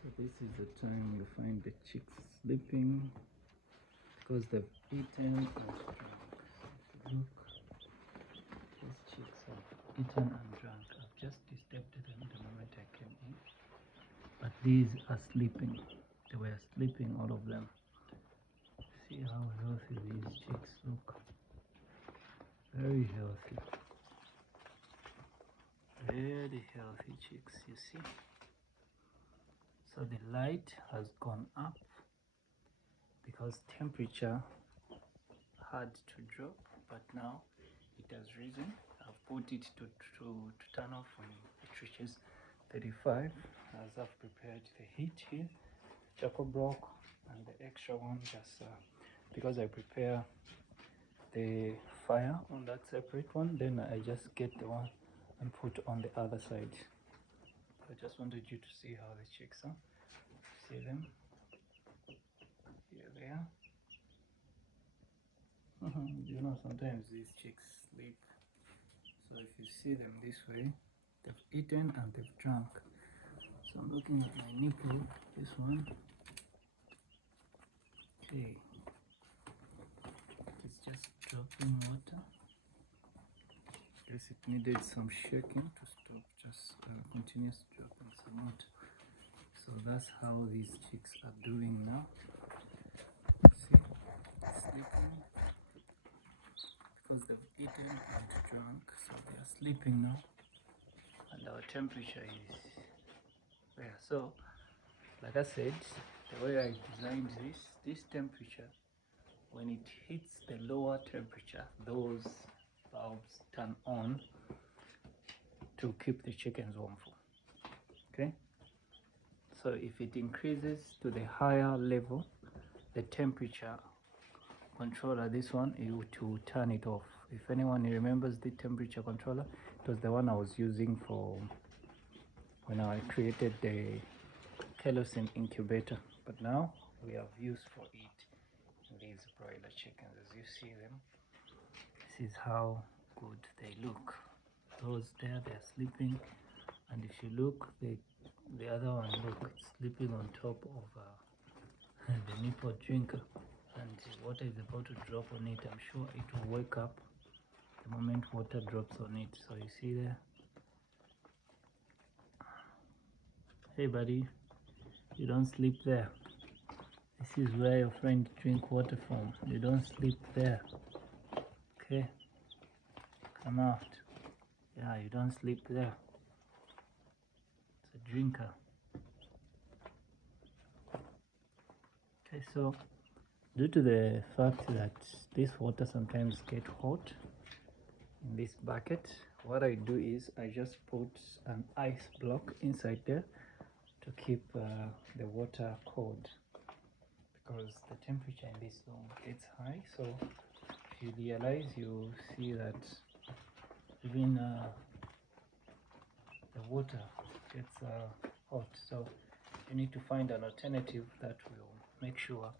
So this is the time you find the chicks sleeping because they've eaten and drunk. Look, these chicks have eaten and drunk. I've just disturbed them the moment I came in. But these are sleeping. They were sleeping, all of them. See how healthy these chicks look. Very healthy. Very healthy chicks, you see. So the light has gone up because temperature had to drop, but now it has risen. I've put it to turn off when it reaches 35, as I've prepared the heat here, charcoal block, and the extra one just because I prepare the fire on that separate one, then I just get the one and put on the other side. I just wanted you to see how the chicks are. See them? Here they are. You know, sometimes these chicks sleep. So if you see them this way, they've eaten and they've drunk. So I'm looking at my nipple, this one. Okay. It's just dropping water. Guess it needed some shaking to stop just continuous dropping some water. So that's how these chicks are doing now. See, sleeping because they've eaten and drunk, so they are sleeping now. And our temperature is there. So, like I said, the way I designed this temperature, when it hits the lower temperature, those bulbs turn on to keep the chickens warm. Okay, so if it increases to the higher level, the temperature controller, this one, to turn it off. If anyone remembers the temperature controller, it was the one I was using for when I created the kerosene incubator, but now we have use for it these broiler chickens. As you see them, this is how good they look. Those there, they're sleeping, and if you look, the other one, look, it's sleeping on top of the nipple drinker, and water is about to drop on it. I'm sure it will wake up the moment water drops on it. So you see there, hey buddy, you don't sleep there. This is where your friend drink water from. You don't sleep there. Okay, come out. Yeah, you don't sleep there. It's a drinker. Okay, so due to the fact that this water sometimes get hot in this bucket, what I do is I just put an ice block inside there to keep the water cold, because the temperature in this room gets high. So if you realize, you see that even the water gets hot. So you need to find an alternative that will make sure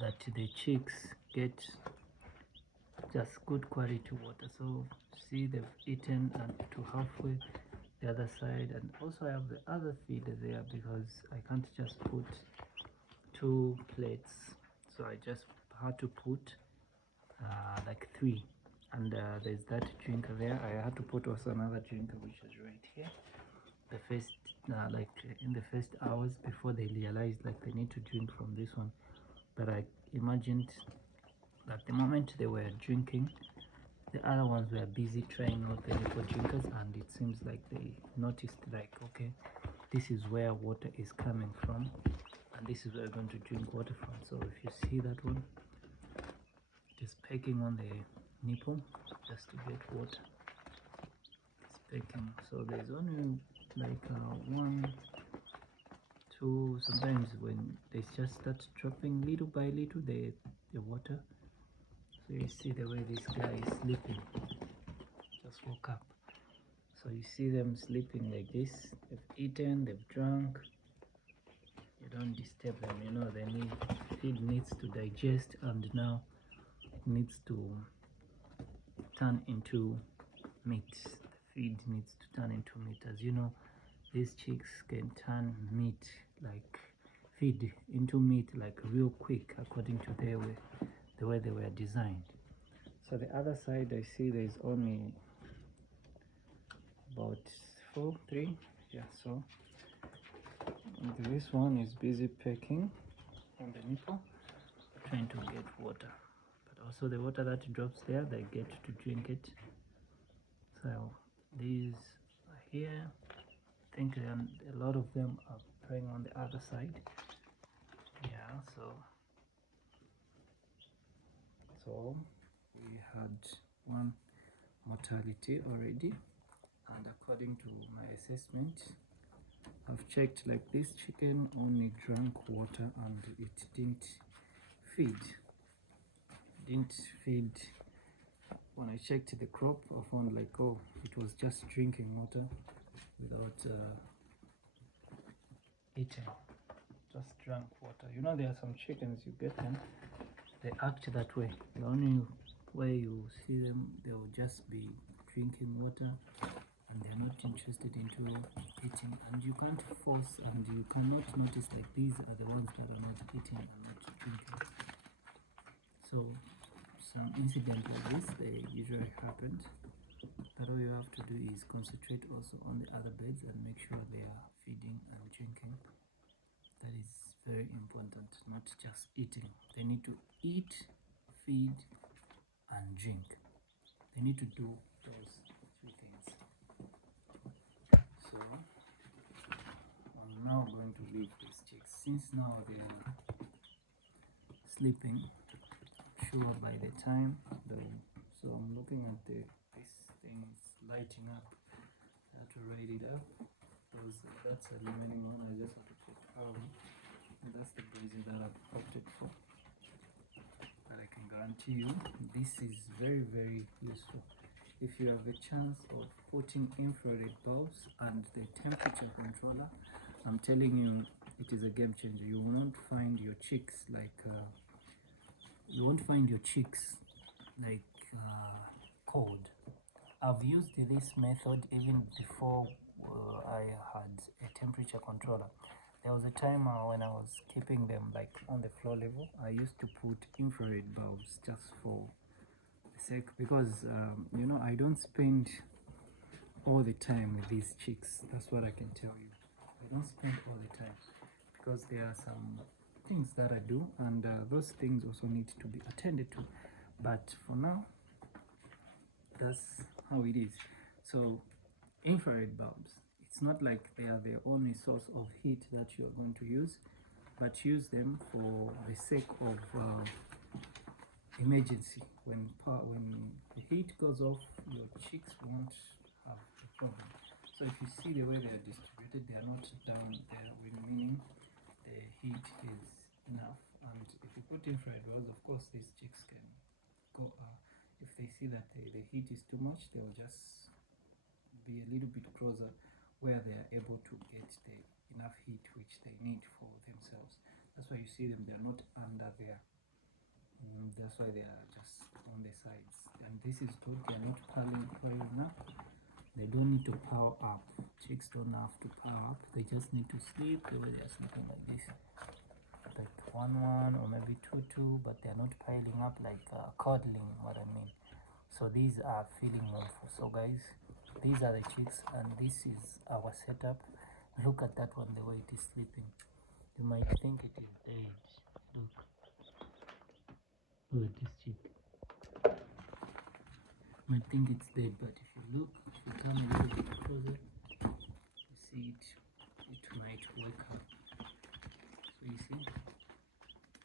that the chicks get just good quality water. So see, they've eaten and to halfway the other side, and also I have the other feeder there because I can't just put 2 plates, so I just had to put like 3, and there's that drinker there. I had to put also another drinker which is right here. The first like in the first hours before they realized like they need to drink from this one, but I imagined that the moment they were drinking, the other ones were busy trying out the nipple drinkers, and it seems like they noticed like, okay, this is where water is coming from, and this is where we're going to drink water from. So if you see that one, just pecking on the nipple just to get water. It's pecking. So there's only like 1, 2. Sometimes when they just start dropping little by little the water. So you see the way this guy is sleeping. Just woke up. So you see them sleeping like this. They've eaten, they've drunk. You don't disturb them, you know, feed needs to digest, and now it needs to turn into meat. The feed needs to turn into meat. As you know, these chicks can turn meat like feed into meat like real quick according to the way they were designed. So the other side, I see there's only about 3, yeah. So this one is busy pecking on the nipple, trying to get water, but also the water that drops there, they get to drink it. So these are here. I think a lot of them are preying on the other side. Yeah, so we had one mortality already, and according to my assessment, I've checked, like, this chicken only drank water and it didn't feed. When I checked the crop, I found like, oh, it was just drinking water without eating. Just drank water. You know, there are some chickens, you get them, they act that way. The only way you see them, they'll just be drinking water and they're not interested into eating, and you can't force, and you cannot notice like these are the ones that are not eating and not drinking. So some incident like this, they usually happened, but all you have to do is concentrate also on the other birds and make sure they are feeding and drinking. That is very important, not just eating. They need to eat, feed and drink. They need to do those 3 things. So I'm now going to leave these chicks, since now they are sleeping. Sure, by the time so I'm looking at this thing is lighting up. I have to write it up because that's a remaining one. I just have to check how, and that's the brazier that I've opted for. But I can guarantee you this is very, very useful. If you have a chance of putting infrared bulbs and the temperature controller, I'm telling you, it is a game changer. You won't find your chicks like cold. I've used this method even before I had a temperature controller. There was a time when I was keeping them like on the floor level, I used to put infrared bulbs just for the sake, because you know, I don't spend all the time with these chicks. That's what I can tell you. I don't spend all the time because there are some things that I do, and those things also need to be attended to. But for now, that's how it is. So infrared bulbs, it's not like they are the only source of heat that you are going to use, but use them for the sake of emergency. When the heat goes off, your chicks won't have a problem. So if you see the way they are distributed, they are not down there, meaning the heat is enough. And if you put infrared bulbs, of course these chicks can go if they see that the heat is too much, they'll just be a little bit closer where they are able to get the enough heat which they need for themselves. That's why you see them, they're not under there. That's why they are just on the sides, and this is good. They're not piling up. They don't need to power up. Chicks don't have to power up. They just need to sleep the way they are sleeping, like this, like 1 1 or maybe 2 2, but they're not piling up like cuddling, what I mean. So these are feeding mournful. So guys, these are the chicks and this is our setup. Look at that one, the way it is sleeping. You might think it is dead. Look at this chick. You might think it's dead, but if you look, if you come a little bit closer, you see it might wake up. So you see,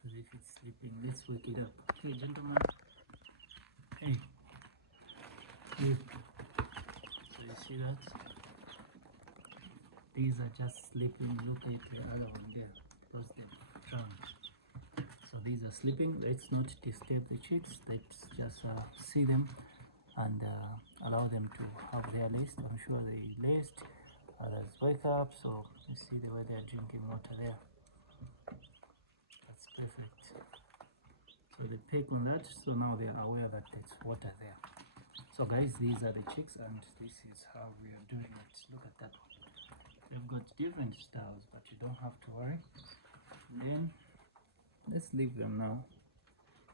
as if it's sleeping. Let's wake it up. Hey gentlemen, hey, you. So you see that? These are just sleeping. Look at the other one there, because they're drunk. So these are sleeping. Let's not disturb the chicks. Let's just see them and allow them to have their rest. I'm sure they rest, others wake up. So you see the way they're drinking water there. That's perfect. So they peck on that, so now they are aware that there's water there. So guys, these are the chicks and this is how we are doing it. Look at that one. They've got different styles, but you don't have to worry. And then let's leave them now.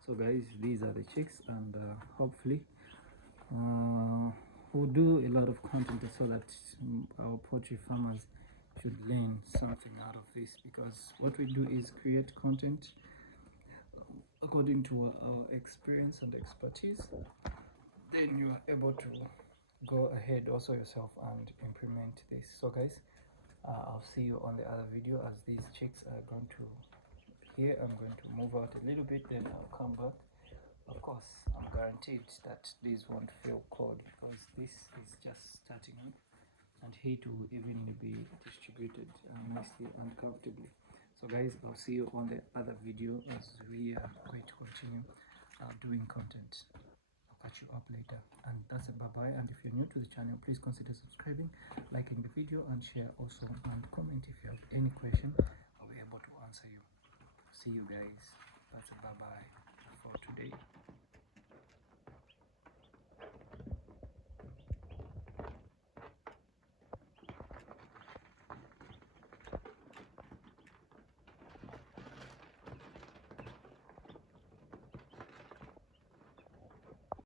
So guys, these are the chicks, and hopefully we'll do a lot of content so that our poultry farmers should learn something out of this, because what we do is create content according to our experience and expertise. Then you are able to go ahead also yourself and implement this. So guys, I'll see you on the other video. As these chicks are going to here, I'm going to move out a little bit, then I'll come back. Of course, I'm guaranteed that these won't feel cold, because this is just starting up, and heat will even be distributed nicely and comfortably. So guys, I'll see you on the other video as we are going to continue doing content. I'll catch you up later, and that's a bye-bye. And if you're new to the channel, please consider subscribing, liking the video, and share also, and comment if you have any question. I'll be able to answer you. See you guys. That's a bye-bye.